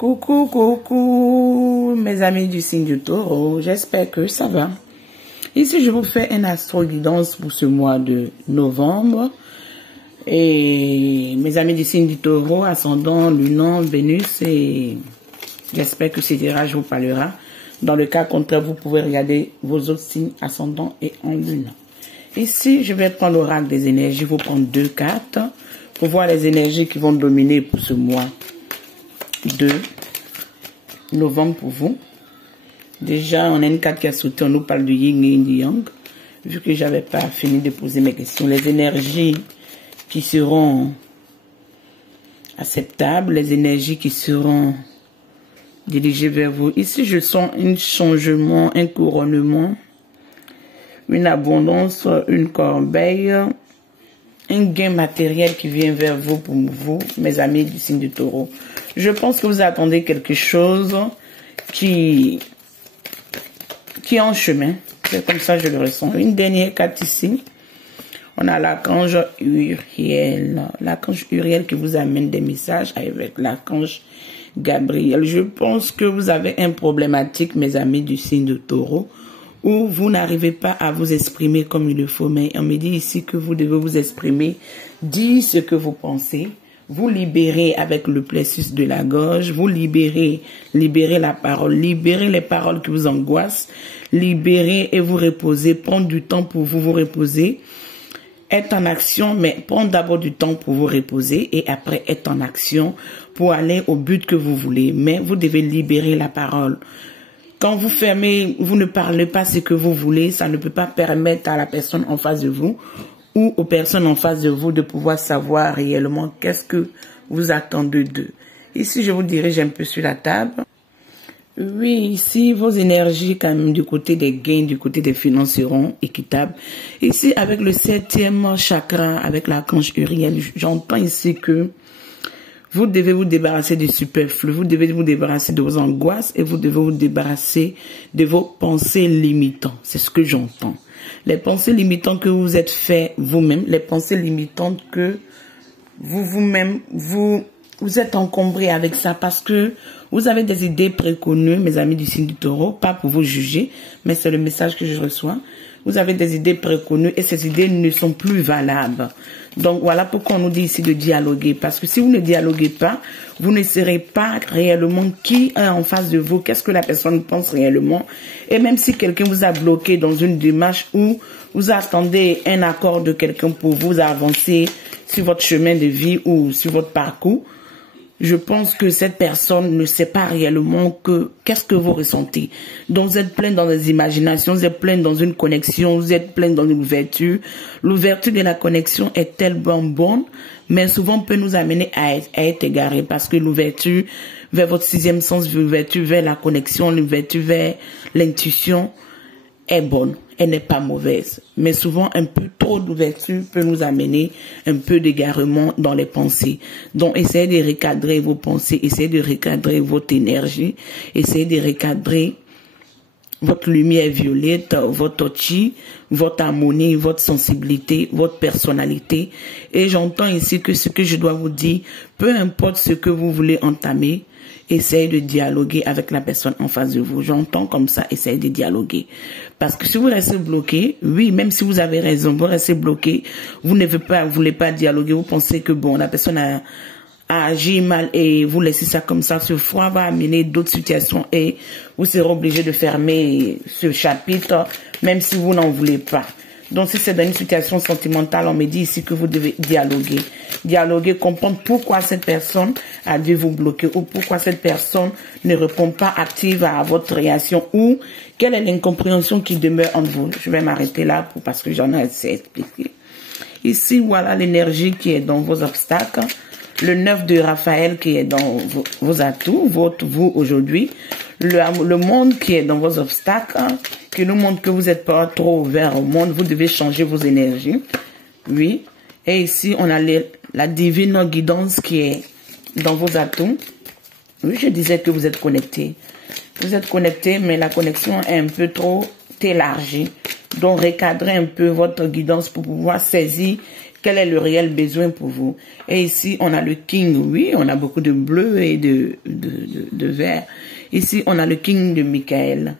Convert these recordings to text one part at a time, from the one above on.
Coucou, coucou, mes amis du signe du taureau, j'espère que ça va. Ici, je vous fais un astro-guidance pour ce mois de novembre. Et mes amis du signe du taureau, ascendant, lunan, Vénus, et j'espère que ce tirage vous parlera. Dans le cas contraire, vous pouvez regarder vos autres signes ascendants et en lunan. Ici, je vais prendre l'oracle des énergies, vous prendre 2 cartes pour voir les énergies qui vont dominer pour ce mois de novembre pour vous. Déjà, on a une carte qui a sauté, on nous parle du yin et du yang. Vu que j'avais pas fini de poser mes questions, les énergies qui seront acceptables, les énergies qui seront dirigées vers vous. Ici, je sens un changement, un couronnement, une abondance, une corbeille, un gain matériel qui vient vers vous pour vous, mes amis du signe du taureau. Je pense que vous attendez quelque chose qui est en chemin. C'est comme ça que je le ressens. Une dernière carte ici. On a l'archange Uriel. L'archange Uriel qui vous amène des messages avec l'archange Gabriel. Je pense que vous avez une problématique, mes amis du signe de taureau, où vous n'arrivez pas à vous exprimer comme il le faut. Mais on me dit ici que vous devez vous exprimer, dire ce que vous pensez. Vous libérez avec le plexus de la gorge, vous libérez la parole, libérez les paroles qui vous angoissent, libérez et vous reposez, prendre du temps pour vous reposer, être en action, mais prendre d'abord du temps pour vous reposer et après être en action pour aller au but que vous voulez. Mais vous devez libérer la parole. Quand vous fermez, vous ne parlez pas ce que vous voulez, ça ne peut pas permettre à la personne en face de vous ou aux personnes en face de vous de pouvoir savoir réellement qu'est-ce que vous attendez d'eux. Ici, je vous dirige un peu sur la table. Oui, ici, vos énergies, quand même, du côté des gains, du côté des finances seront équitables. Ici, avec le 7e chakra, avec l'archange Uriel, j'entends ici que vous devez vous débarrasser du superflu, vous devez vous débarrasser de vos angoisses et vous devez vous débarrasser de vos pensées limitantes. C'est ce que j'entends. Les pensées limitantes que vous êtes fait vous-même, les pensées limitantes que vous-même, vous êtes encombré avec ça parce que vous avez des idées préconnues, mes amis du signe du taureau, pas pour vous juger, mais c'est le message que je reçois. Vous avez des idées préconnues et ces idées ne sont plus valables. Donc voilà pourquoi on nous dit ici de dialoguer. Parce que si vous ne dialoguez pas, vous ne saurez pas réellement qui est en face de vous, qu'est-ce que la personne pense réellement. Et même si quelqu'un vous a bloqué dans une démarche où vous attendez un accord de quelqu'un pour vous avancer sur votre chemin de vie ou sur votre parcours, je pense que cette personne ne sait pas réellement qu'est-ce que vous ressentez. Donc vous êtes plein dans des imaginations, vous êtes plein dans une connexion, vous êtes plein dans une ouverture. L'ouverture de la connexion est tellement bonne, mais souvent peut nous amener à être égaré parce que l'ouverture vers votre 6e sens, l'ouverture vers la connexion, l'ouverture vers l'intuition est bonne. Elle n'est pas mauvaise, mais souvent un peu trop d'ouverture peut nous amener un peu d'égarement dans les pensées. Donc, essayez de recadrer vos pensées, essayez de recadrer votre énergie, essayez de recadrer votre lumière violette, votre chi, votre harmonie, votre sensibilité, votre personnalité. Et j'entends ici que ce que je dois vous dire, peu importe ce que vous voulez entamer, essayez de dialoguer avec la personne en face de vous. J'entends comme ça, essayez de dialoguer. Parce que si vous restez bloqué, oui, même si vous avez raison, vous restez bloqué, vous ne voulez pas dialoguer, vous pensez que bon, la personne a agi mal et vous laissez ça comme ça, ce froid va amener d'autres situations et vous serez obligé de fermer ce chapitre, même si vous n'en voulez pas. Donc, si c'est dans une situation sentimentale, on me dit ici que vous devez dialoguer. Dialoguer, comprendre pourquoi cette personne a dû vous bloquer ou pourquoi cette personne ne répond pas active à votre réaction ou quelle est l'incompréhension qui demeure en vous. Je vais m'arrêter là parce que j'en ai assez expliqué. Ici, voilà l'énergie qui est dans vos obstacles. Le 9 de Raphaël qui est dans vos atouts, vous aujourd'hui. Le monde qui est dans vos obstacles, qui nous montre que vous n'êtes pas trop ouvert au monde, vous devez changer vos énergies. Oui. Et ici, on a la divine guidance qui est dans vos atouts. Oui, je disais que vous êtes connectés. Vous êtes connectés, mais la connexion est un peu trop élargie. Donc, recadrez un peu votre guidance pour pouvoir saisir Quel est le réel besoin pour vous? Et ici, on a le King, oui, on a beaucoup de bleu et de vert. Ici, on a le King de Michael.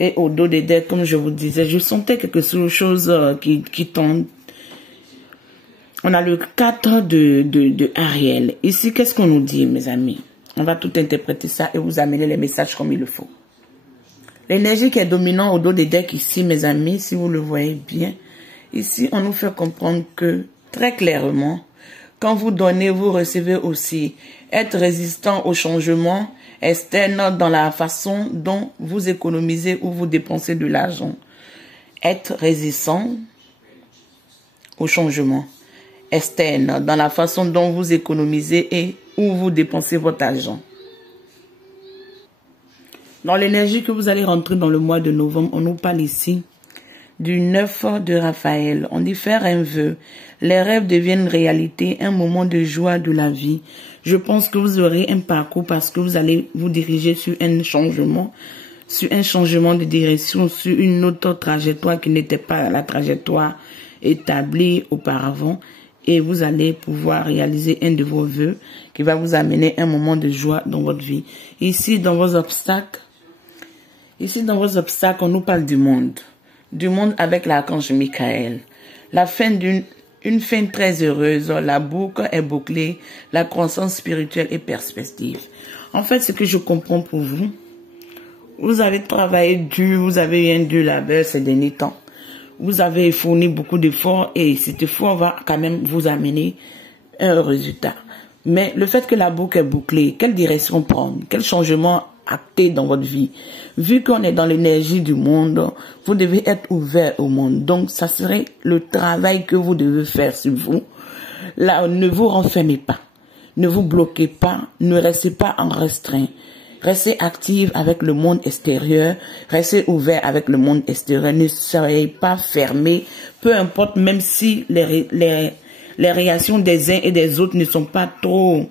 Et au dos des decks, comme je vous disais, je sentais quelque chose qui tombe. On a le 4 de Ariel. Ici, qu'est-ce qu'on nous dit, mes amis? On va tout interpréter ça et vous amener les messages comme il le faut. L'énergie qui est dominante au dos des decks ici, mes amis, si vous le voyez bien, ici, on nous fait comprendre que, très clairement, quand vous donnez, vous recevez aussi. Être résistant au changement externe dans la façon dont vous économisez ou vous dépensez de l'argent. Être résistant au changement externe dans la façon dont vous économisez et où vous dépensez votre argent. Dans l'énergie que vous allez rentrer dans le mois de novembre, on nous parle ici du 9 de Raphaël. On dit faire un vœu. Les rêves deviennent réalité, un moment de joie de la vie. Je pense que vous aurez un parcours parce que vous allez vous diriger sur un changement de direction, sur une autre trajectoire qui n'était pas la trajectoire établie auparavant. Et vous allez pouvoir réaliser un de vos vœux qui va vous amener un moment de joie dans votre vie. Ici, dans vos obstacles, on nous parle du monde. Du monde avec l'archange Michael. La fin une fin très heureuse. La boucle est bouclée. La croissance spirituelle et perspective. En fait, ce que je comprends pour vous, vous avez travaillé dur, vous avez eu un dur labeur ces derniers temps. Vous avez fourni beaucoup d'efforts et cet effort va quand même vous amener un résultat. Mais le fait que la boucle est bouclée, quelle direction prendre? Quel changement acter dans votre vie? Vu qu'on est dans l'énergie du monde, vous devez être ouvert au monde. Donc, ça serait le travail que vous devez faire sur vous. Là, ne vous renfermez pas. Ne vous bloquez pas. Ne restez pas en restreint. Restez active avec le monde extérieur. Restez ouvert avec le monde extérieur. Ne soyez pas fermé. Peu importe, même si les réactions des uns et des autres ne sont pas trop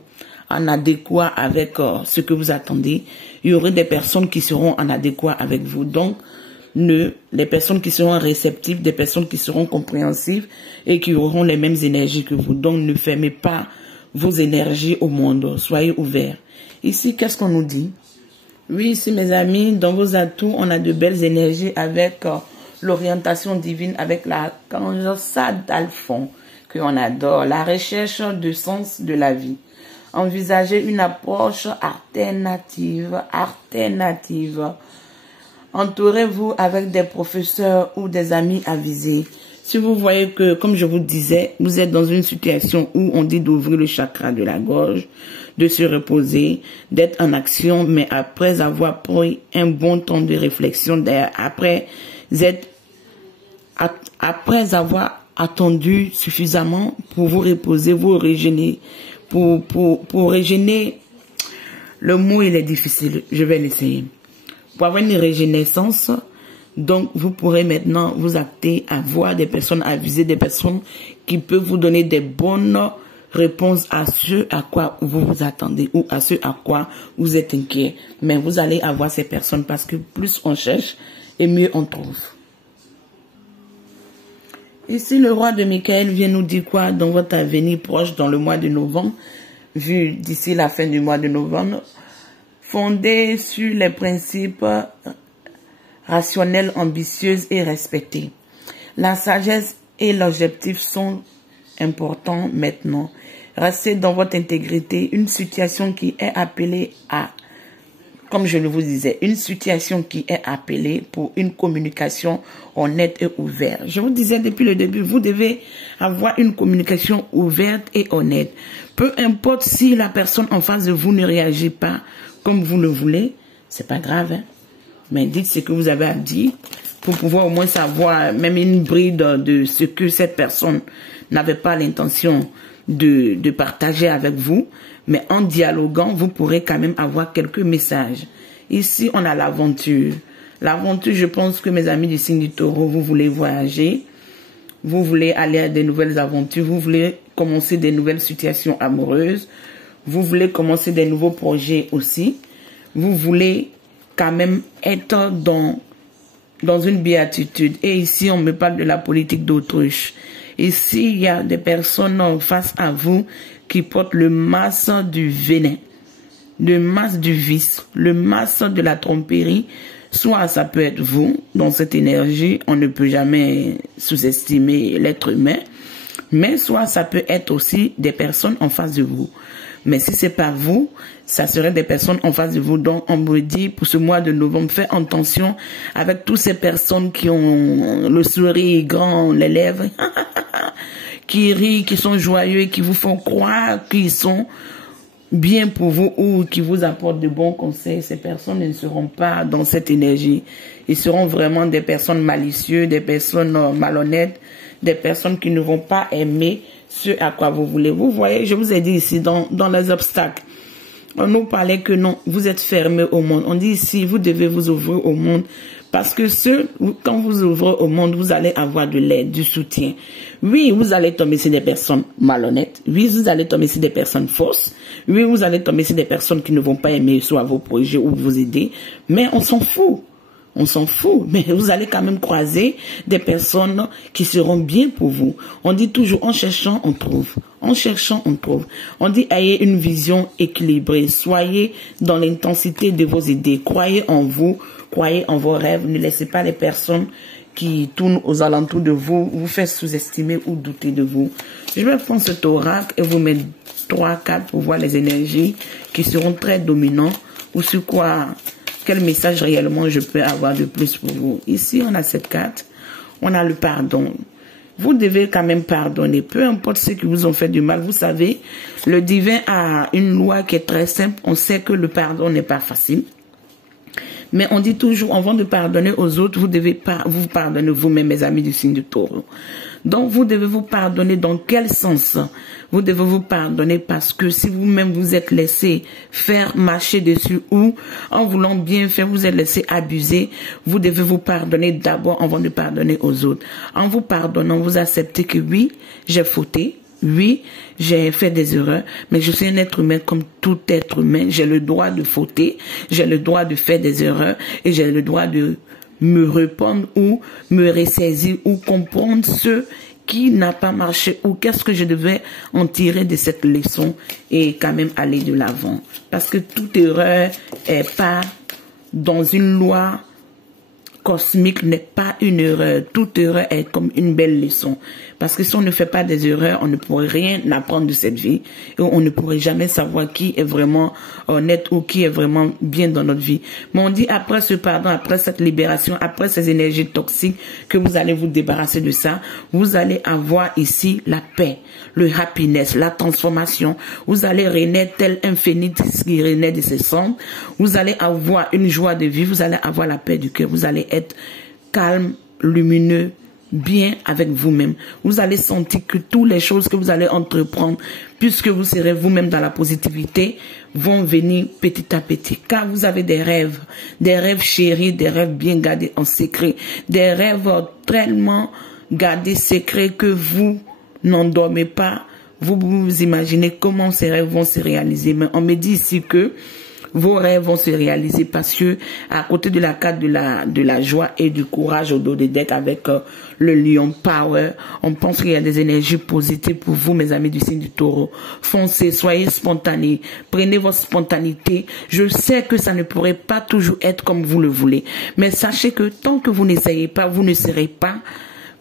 en adéquat avec ce que vous attendez. Il y aurait des personnes qui seront en adéquat avec vous. Donc, les personnes qui seront réceptives, des personnes qui seront compréhensives et qui auront les mêmes énergies que vous. Donc, ne fermez pas vos énergies au monde. Soyez ouverts. Ici, qu'est-ce qu'on nous dit? Oui, ici, mes amis, dans vos atouts, on a de belles énergies avec l'orientation divine, avec l'archange Sadalphon, que on adore, la recherche du sens de la vie. Envisagez une approche alternative. Entourez-vous avec des professeurs ou des amis avisés. Si vous voyez que, comme je vous disais, vous êtes dans une situation où on dit d'ouvrir le chakra de la gorge, de se reposer, d'être en action, mais après avoir pris un bon temps de réflexion, après avoir attendu suffisamment pour vous reposer, vous régénérer, pour régénérer, le mot il est difficile, je vais l'essayer. Pour avoir une régénérescence, donc vous pourrez maintenant vous acter à voir des personnes avisées, des personnes qui peuvent vous donner des bonnes réponses à ce à quoi vous vous attendez ou à ce à quoi vous êtes inquiet. Mais vous allez avoir ces personnes parce que plus on cherche et mieux on trouve. Ici, le roi de Michael vient nous dire quoi dans votre avenir proche dans le mois de novembre, vu d'ici la fin du mois de novembre, fondé sur les principes rationnels, ambitieux et respectés. La sagesse et l'objectif sont importants maintenant. Restez dans votre intégrité, une situation qui est appelée à, comme je le vous disais, une situation qui est appelée pour une communication honnête et ouverte. Je vous disais depuis le début, vous devez avoir une communication ouverte et honnête. Peu importe si la personne en face de vous ne réagit pas comme vous le voulez, c'est pas grave, hein? Mais dites ce que vous avez à dire pour pouvoir au moins savoir, même une bride de ce que cette personne n'avait pas l'intention de partager avec vous. Mais en dialoguant, vous pourrez quand même avoir quelques messages. Ici, on a l'aventure. L'aventure, je pense que mes amis du signe du taureau, vous voulez voyager. Vous voulez aller à des nouvelles aventures. Vous voulez commencer des nouvelles situations amoureuses. Vous voulez commencer des nouveaux projets aussi. Vous voulez quand même être dans une béatitude. Et ici, on me parle de la politique d'autruche. Ici, il y a des personnes face à vous qui portent le masque du venin, le masque du vice, le masque de la tromperie. Soit ça peut être vous, dans cette énergie, on ne peut jamais sous-estimer l'être humain, mais soit ça peut être aussi des personnes en face de vous. Mais si c'est pas vous, ça serait des personnes en face de vous. Donc, on me dit, pour ce mois de novembre, faites attention avec toutes ces personnes qui ont le sourire grand, les lèvres, qui rient, qui sont joyeux, qui vous font croire qu'ils sont bien pour vous ou qui vous apportent de bons conseils. Ces personnes ne seront pas dans cette énergie. Ils seront vraiment des personnes malicieuses, des personnes malhonnêtes, des personnes qui ne vont pas aimer ce à quoi vous voulez. Vous voyez, je vous ai dit ici, dans les obstacles, on nous parlait que non, vous êtes fermé au monde. On dit ici, vous devez vous ouvrir au monde. Parce que quand vous ouvrez au monde, vous allez avoir de l'aide, du soutien. Oui, vous allez tomber sur des personnes malhonnêtes. Oui, vous allez tomber sur des personnes fausses. Oui, vous allez tomber sur des personnes qui ne vont pas aimer soit vos projets ou vous aider. Mais on s'en fout. On s'en fout, mais vous allez quand même croiser des personnes qui seront bien pour vous. On dit toujours, en cherchant, on trouve. En cherchant, on trouve. On dit, ayez une vision équilibrée. Soyez dans l'intensité de vos idées. Croyez en vous, croyez en vos rêves. Ne laissez pas les personnes qui tournent aux alentours de vous vous faire sous-estimer ou douter de vous. Je vais prendre cet oracle et vous mettre 3, 4 pour voir les énergies qui seront très dominantes ou sur quoi... Quel message réellement je peux avoir de plus pour vous? Ici, on a cette carte. On a le pardon. Vous devez quand même pardonner. Peu importe ceux qui vous ont fait du mal. Vous savez, le divin a une loi qui est très simple. On sait que le pardon n'est pas facile. Mais on dit toujours, avant de pardonner aux autres, vous devez vous pardonner vous-même, mes amis du signe du Taureau. Donc, vous devez vous pardonner dans quel sens? Vous devez vous pardonner parce que si vous-même vous êtes laissé faire marcher dessus ou en voulant bien faire, vous êtes laissé abuser, vous devez vous pardonner d'abord avant de pardonner aux autres. En vous pardonnant, vous acceptez que oui, j'ai fauté. Oui, j'ai fait des erreurs, mais je suis un être humain comme tout être humain. J'ai le droit de fauter, j'ai le droit de faire des erreurs et j'ai le droit de me répondre ou me ressaisir ou comprendre ce qui n'a pas marché ou qu'est-ce que je devais en tirer de cette leçon et quand même aller de l'avant. Parce que toute erreur est pas dans une loi cosmique, n'est pas une erreur. Toute erreur est comme une belle leçon. Parce que si on ne fait pas des erreurs, on ne pourrait rien apprendre de cette vie. Et on ne pourrait jamais savoir qui est vraiment honnête ou qui est vraiment bien dans notre vie. Mais on dit après ce pardon, après cette libération, après ces énergies toxiques, que vous allez vous débarrasser de ça, vous allez avoir ici la paix, le happiness, la transformation. Vous allez renaître tel un phénix qui renaît de ses cendres. Vous allez avoir une joie de vie, vous allez avoir la paix du cœur, vous allez être calme, lumineux, bien avec vous-même. Vous allez sentir que toutes les choses que vous allez entreprendre, puisque vous serez vous-même dans la positivité, vont venir petit à petit. Car vous avez des rêves chéris, des rêves bien gardés en secret, des rêves tellement gardés secrets que vous n'endormez pas. Vous vous imaginez comment ces rêves vont se réaliser. Mais on me dit ici que vos rêves vont se réaliser parce que à côté de la carte de la joie et du courage au dos des decks avec le lion power, on pense qu'il y a des énergies positives pour vous, mes amis du signe du Taureau. Foncez, soyez spontanés, prenez votre spontanéité. Je sais que ça ne pourrait pas toujours être comme vous le voulez, mais sachez que tant que vous n'essayez pas, vous ne saurez pas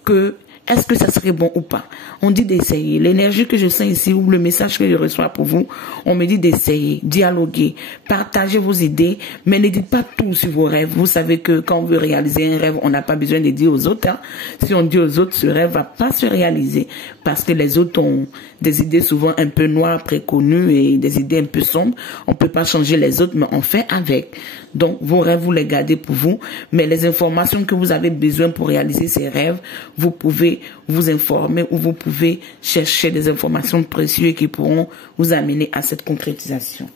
que est-ce que ça serait bon ou pas. On dit d'essayer. L'énergie que je sens ici ou le message que je reçois pour vous, on me dit d'essayer, dialoguer, partager vos idées, mais ne dites pas tout sur vos rêves. Vous savez que quand on veut réaliser un rêve, on n'a pas besoin de dire aux autres. Hein. Si on dit aux autres, ce rêve va pas se réaliser parce que les autres ont des idées souvent un peu noires, préconnues et des idées un peu sombres. On peut pas changer les autres, mais on fait avec. Donc, vos rêves, vous les gardez pour vous, mais les informations que vous avez besoin pour réaliser ces rêves, vous pouvez vous informer ou vous pouvez chercher des informations précieuses qui pourront vous amener à cette concrétisation.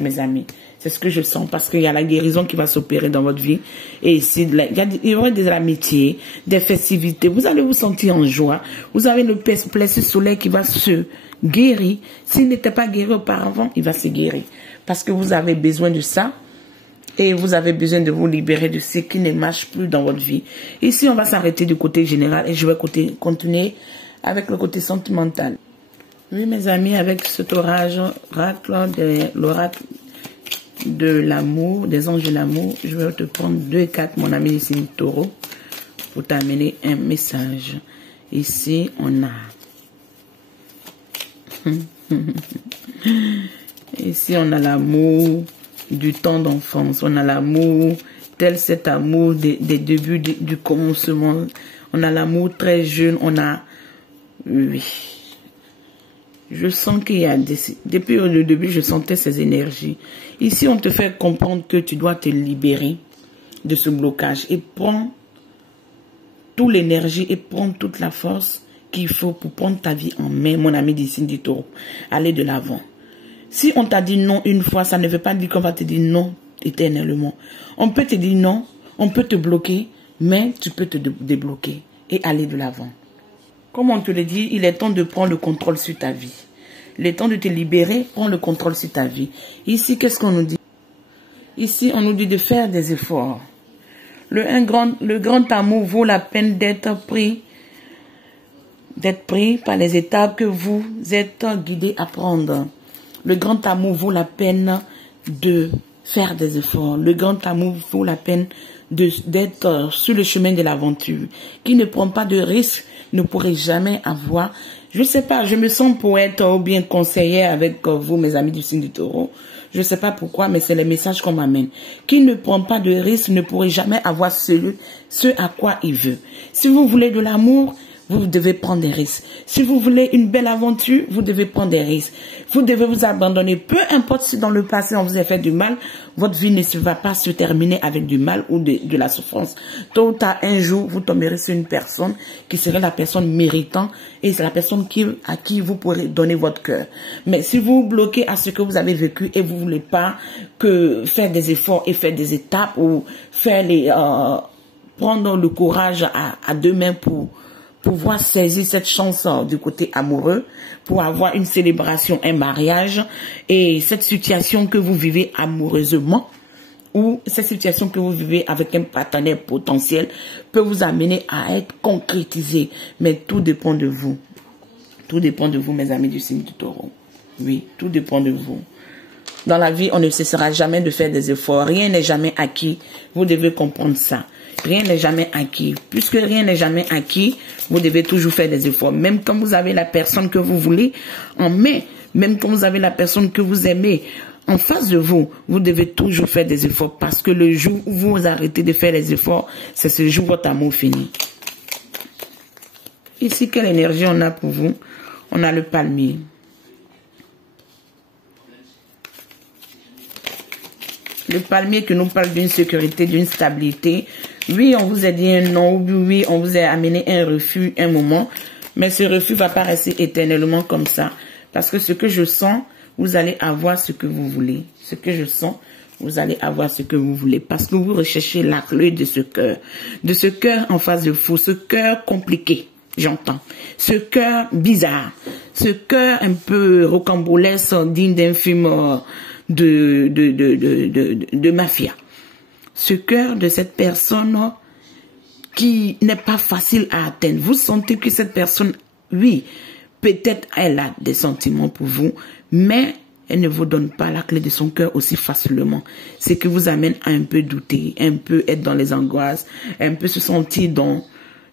Mes amis, c'est ce que je sens parce qu'il y a la guérison qui va s'opérer dans votre vie. Et ici, il y aura de l'amitié, des festivités. Vous allez vous sentir en joie. Vous avez le plexus solaire qui va se guérir. S'il n'était pas guéri auparavant, il va se guérir. Parce que vous avez besoin de ça. Et vous avez besoin de vous libérer de ce qui ne marche plus dans votre vie. Ici, on va s'arrêter du côté général et je vais continuer avec le côté sentimental. Oui, mes amis, avec cet oracle l'oracle de l'amour, des anges de l'amour, je vais te prendre 2 cartes, mon ami ici, Taureau, pour t'amener un message. Ici, on a... Ici, on a l'amour du temps d'enfance. On a l'amour, tel cet amour des débuts du commencement. On a l'amour très jeune. On a... Oui. Je sens qu'il y a... Depuis le début, je sentais ces énergies. Ici, on te fait comprendre que tu dois te libérer de ce blocage. Et prends toute l'énergie et prends toute la force qu'il faut pour prendre ta vie en main, mon ami du signe du Taureau. Aller de l'avant. Si on t'a dit non une fois, ça ne veut pas dire qu'on va te dire non éternellement. On peut te dire non, on peut te bloquer, mais tu peux te débloquer et aller de l'avant. Comme on te le dit, il est temps de prendre le contrôle sur ta vie. Il est temps de te libérer, prends le contrôle sur ta vie. Ici, qu'est-ce qu'on nous dit? Ici, on nous dit de faire des efforts. Le grand amour vaut la peine d'être pris par les étapes que vous êtes guidés à prendre. Le grand amour vaut la peine de faire des efforts. Le grand amour vaut la peine d'être sur le chemin de l'aventure. Qui ne prend pas de risque ne pourrait jamais avoir. Je ne sais pas, je me sens poète ou bien conseillère avec vous, mes amis du signe du Taureau. Je ne sais pas pourquoi, mais c'est le message qu'on m'amène. Qui ne prend pas de risque ne pourrait jamais avoir ce à quoi il veut. Si vous voulez de l'amour, vous devez prendre des risques. Si vous voulez une belle aventure, vous devez prendre des risques. Vous devez vous abandonner. Peu importe si dans le passé on vous a fait du mal, votre vie ne va pas se terminer avec du mal ou de la souffrance. Tôt ou tard, un jour, vous tomberez sur une personne qui serait la personne méritant et c'est la personne à qui vous pourrez donner votre cœur. Mais si vous vous bloquez à ce que vous avez vécu et vous ne voulez pas que faire des efforts et faire des étapes ou prendre le courage à deux mains pour pouvoir saisir cette chance du côté amoureux, pour avoir une célébration, un mariage, et cette situation que vous vivez amoureusement, ou cette situation que vous vivez avec un partenaire potentiel, peut vous amener à être concrétisé. Mais tout dépend de vous. Tout dépend de vous, mes amis du signe du Taureau. Oui, tout dépend de vous. Dans la vie, on ne cessera jamais de faire des efforts. Rien n'est jamais acquis. Vous devez comprendre ça. Rien n'est jamais acquis. Puisque rien n'est jamais acquis, vous devez toujours faire des efforts. Même quand vous avez la personne que vous voulez en main, même quand vous avez la personne que vous aimez en face de vous, vous devez toujours faire des efforts. Parce que le jour où vous arrêtez de faire les efforts, c'est ce jour où votre amour finit. Ici, quelle énergie on a pour vous? On a le palmier. Le palmier qui nous parle d'une sécurité, d'une stabilité. Oui, on vous a dit un non, oui, on vous a amené un refus un moment, mais ce refus va pas rester éternellement comme ça. Parce que ce que je sens, vous allez avoir ce que vous voulez. Ce que je sens, vous allez avoir ce que vous voulez. Parce que vous recherchez la clé de ce cœur. De ce cœur en face de vous, ce cœur compliqué, j'entends. Ce cœur bizarre, ce cœur un peu rocambolesque, digne d'un film de mafia. Ce cœur de cette personne qui n'est pas facile à atteindre. Vous sentez que cette personne, oui, peut-être elle a des sentiments pour vous, mais elle ne vous donne pas la clé de son cœur aussi facilement. Ce qui vous amène à un peu douter, un peu être dans les angoisses, un peu se sentir dans...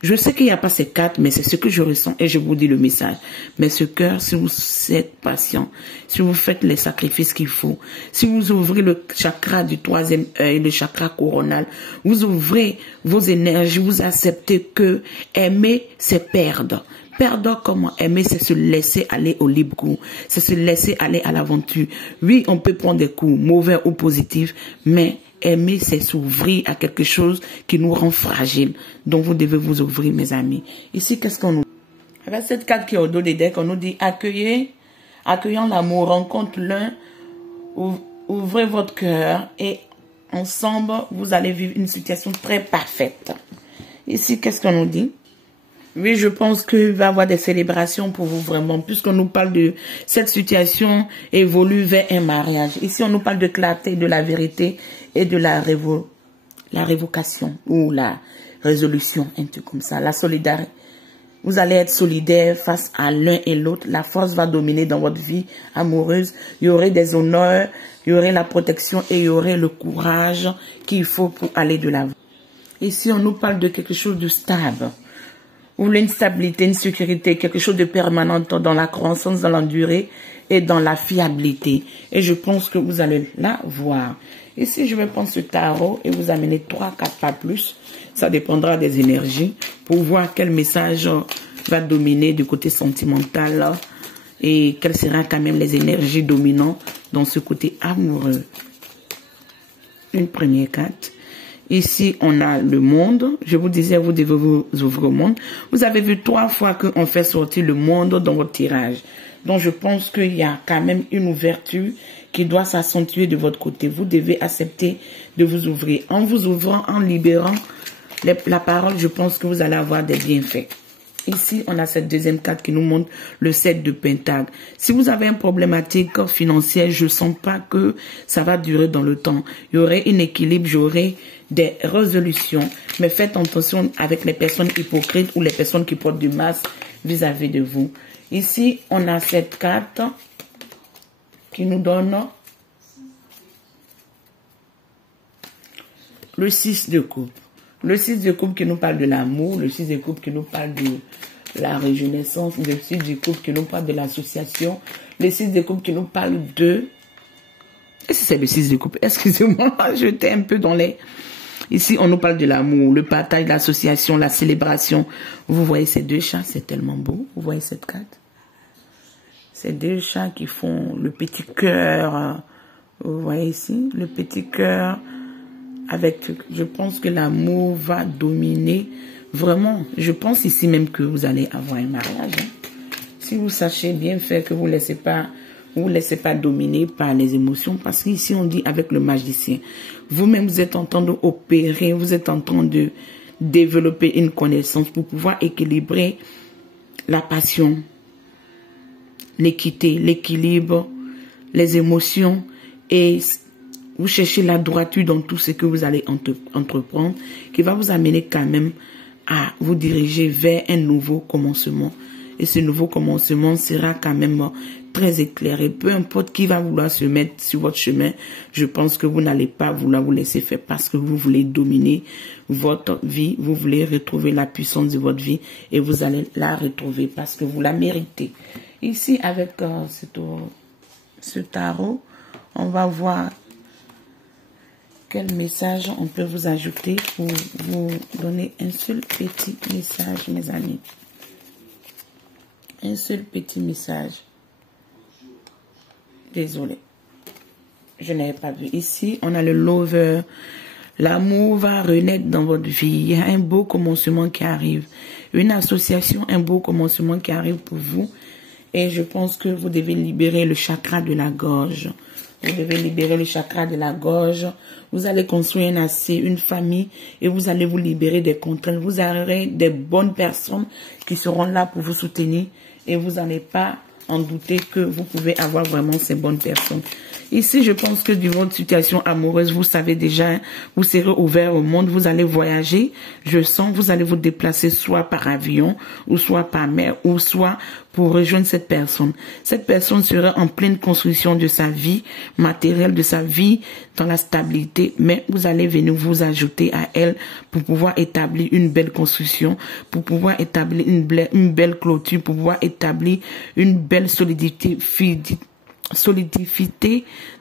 Je sais qu'il n'y a pas ces cartes, mais c'est ce que je ressens et je vous dis le message. Mais ce cœur, si vous êtes patient, si vous faites les sacrifices qu'il faut, si vous ouvrez le chakra du 3e œil, le chakra coronal, vous ouvrez vos énergies, vous acceptez que aimer, c'est perdre. Perdre comment? Aimer, c'est se laisser aller au libre cours. C'est se laisser aller à l'aventure. Oui, on peut prendre des coups, mauvais ou positifs, mais aimer, c'est s'ouvrir à quelque chose qui nous rend fragiles. Donc, vous devez vous ouvrir, mes amis. Ici, qu'est-ce qu'on nous dit? Avec cette carte qui est au dos des decks, on nous dit accueillant l'amour, rencontre l'un, ouvrez votre cœur et ensemble, vous allez vivre une situation très parfaite. Ici, qu'est-ce qu'on nous dit? Oui, je pense qu'il va y avoir des célébrations pour vous vraiment, puisqu'on nous parle de cette situation évolue vers un mariage. Ici, on nous parle de clarté, de la vérité et de la révocation ou la résolution, un truc comme ça, la solidarité. Vous allez être solidaire face à l'un et l'autre. La force va dominer dans votre vie amoureuse. Il y aurait des honneurs, il y aurait la protection et il y aurait le courage qu'il faut pour aller de l'avant. Ici, on nous parle de quelque chose de stable. Vous voulez une stabilité, une sécurité, quelque chose de permanent dans la croissance, dans la durée et dans la fiabilité. Et je pense que vous allez la voir. Ici, je vais prendre ce tarot et vous amener 3, 4 pas plus. Ça dépendra des énergies pour voir quel message va dominer du côté sentimental et quelles seront quand même les énergies dominantes dans ce côté amoureux. Une première carte. Ici, on a le monde. Je vous disais, vous devez vous ouvrir au monde. Vous avez vu 3 fois qu'on fait sortir le monde dans votre tirage. Donc, je pense qu'il y a quand même une ouverture qui doit s'accentuer de votre côté. Vous devez accepter de vous ouvrir. En vous ouvrant, en libérant la parole, je pense que vous allez avoir des bienfaits. Ici, on a cette deuxième carte qui nous montre le 7 de Pentacle. Si vous avez une problématique financière, je ne sens pas que ça va durer dans le temps. Il y aurait un équilibre, j'aurai des résolutions. Mais faites attention avec les personnes hypocrites ou les personnes qui portent du masque vis-à-vis de vous. Ici, on a cette carte qui nous donne le 6 de coupe. Le 6 de coupe qui nous parle de l'amour, le 6 de coupe qui nous parle de la régénérescence, le 6 de coupe qui nous parle de l'association, le 6 de coupe qui nous parle de... Est-ce que c'est le 6 de coupe? Excusez-moi, j'étais un peu dans les... Ici, on nous parle de l'amour, le partage, l'association, la célébration. Vous voyez ces 2 chats, c'est tellement beau. Vous voyez cette carte? Ces 2 chats qui font le petit cœur. Vous voyez ici, le petit cœur. Avec, je pense que l'amour va dominer. Vraiment, je pense ici même que vous allez avoir un mariage. Si vous sachez bien faire que vous ne laissez pas dominer par les émotions. Parce qu'ici, on dit avec le magicien. Vous-même, vous êtes en train d'opérer, vous êtes en train de développer une connaissance pour pouvoir équilibrer la passion, l'équité, l'équilibre, les émotions et vous cherchez la droiture dans tout ce que vous allez entreprendre qui va vous amener quand même à vous diriger vers un nouveau commencement. Et ce nouveau commencement sera quand même très éclairé. Peu importe qui va vouloir se mettre sur votre chemin, je pense que vous n'allez pas vouloir vous laisser faire parce que vous voulez dominer votre vie, vous voulez retrouver la puissance de votre vie et vous allez la retrouver parce que vous la méritez. Ici, avec ce tarot, on va voir quel message on peut vous ajouter pour vous donner un seul petit message, mes amis. Un seul petit message. Désolé. Je n'avais pas vu. Ici, on a le lover. L'amour va renaître dans votre vie. Il y a un beau commencement qui arrive. Une association, un beau commencement qui arrive pour vous. Et je pense que vous devez libérer le chakra de la gorge. Vous devez libérer le chakra de la gorge. Vous allez construire un assez, une famille et vous allez vous libérer des contraintes. Vous aurez des bonnes personnes qui seront là pour vous soutenir et vous n'allez pas en douter que vous pouvez avoir vraiment ces bonnes personnes. Ici, je pense que du votre situation amoureuse, vous savez déjà, vous serez ouvert au monde, vous allez voyager. Je sens, vous allez vous déplacer soit par avion, ou soit par mer, ou soit pour rejoindre cette personne. Cette personne sera en pleine construction de sa vie matérielle, de sa vie dans la stabilité, mais vous allez venir vous ajouter à elle pour pouvoir établir une belle construction, pour pouvoir établir une belle clôture, pour pouvoir établir une belle solidité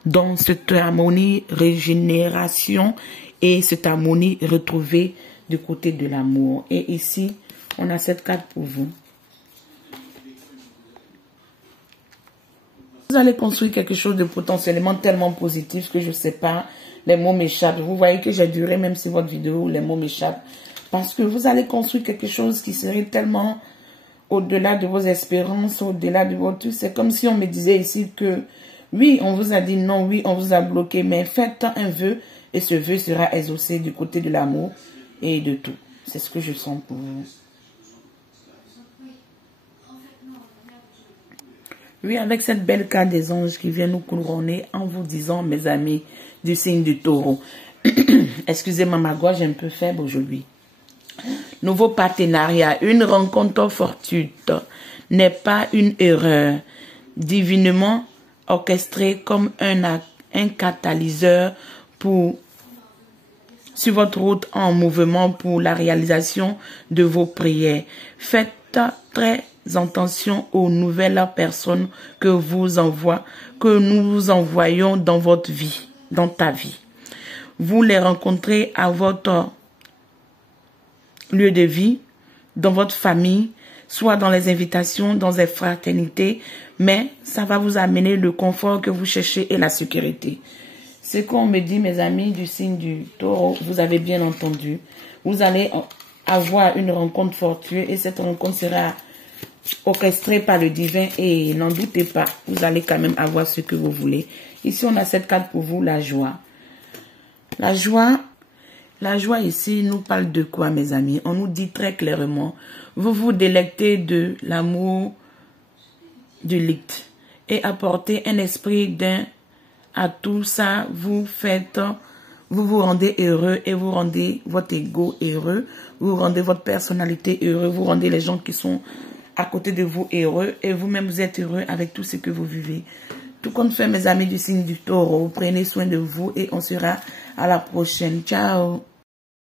dans cette harmonie, régénération et cette harmonie retrouvée du côté de l'amour. Et ici, on a cette carte pour vous. Vous allez construire quelque chose de potentiellement tellement positif que je ne sais pas, les mots m'échappent. Vous voyez que j'ai duré même si votre vidéo, les mots m'échappent. Parce que vous allez construire quelque chose qui serait tellement au-delà de vos espérances, au-delà de votre... C'est comme si on me disait ici que oui, on vous a dit non, oui, on vous a bloqué, mais faites un vœu et ce vœu sera exaucé du côté de l'amour et de tout. C'est ce que je sens pour vous. Oui, avec cette belle carte des anges qui vient nous couronner en vous disant, mes amis, du signe du taureau. Excusez-moi, ma gorge est un peu faible aujourd'hui. nouveau partenariat, une rencontre fortuite n'est pas une erreur, divinement orchestrée comme un catalyseur sur votre route en mouvement pour la réalisation de vos prières. Faites très attention aux nouvelles personnes que nous envoyons dans votre vie, dans ta vie. Vous les rencontrez à votre lieu de vie, dans votre famille, soit dans les invitations, dans les fraternités, mais ça va vous amener le confort que vous cherchez et la sécurité. Ce qu'on me dit, mes amis du signe du Taureau, vous avez bien entendu. Vous allez avoir une rencontre fortuite et cette rencontre sera orchestrée par le divin et n'en doutez pas, vous allez quand même avoir ce que vous voulez. Ici, on a cette carte pour vous, la joie. La joie ici nous parle de quoi, mes amis? On nous dit très clairement, vous vous délectez de l'amour du licht et apportez un esprit d'un à tout ça, vous vous rendez heureux et vous rendez votre ego heureux, vous rendez votre personnalité heureux, vous rendez les gens qui sont à côté de vous heureux et vous-même vous êtes heureux avec tout ce que vous vivez. Tout compte fait, mes amis du signe du Taureau, prenez soin de vous et on sera à la prochaine. Ciao!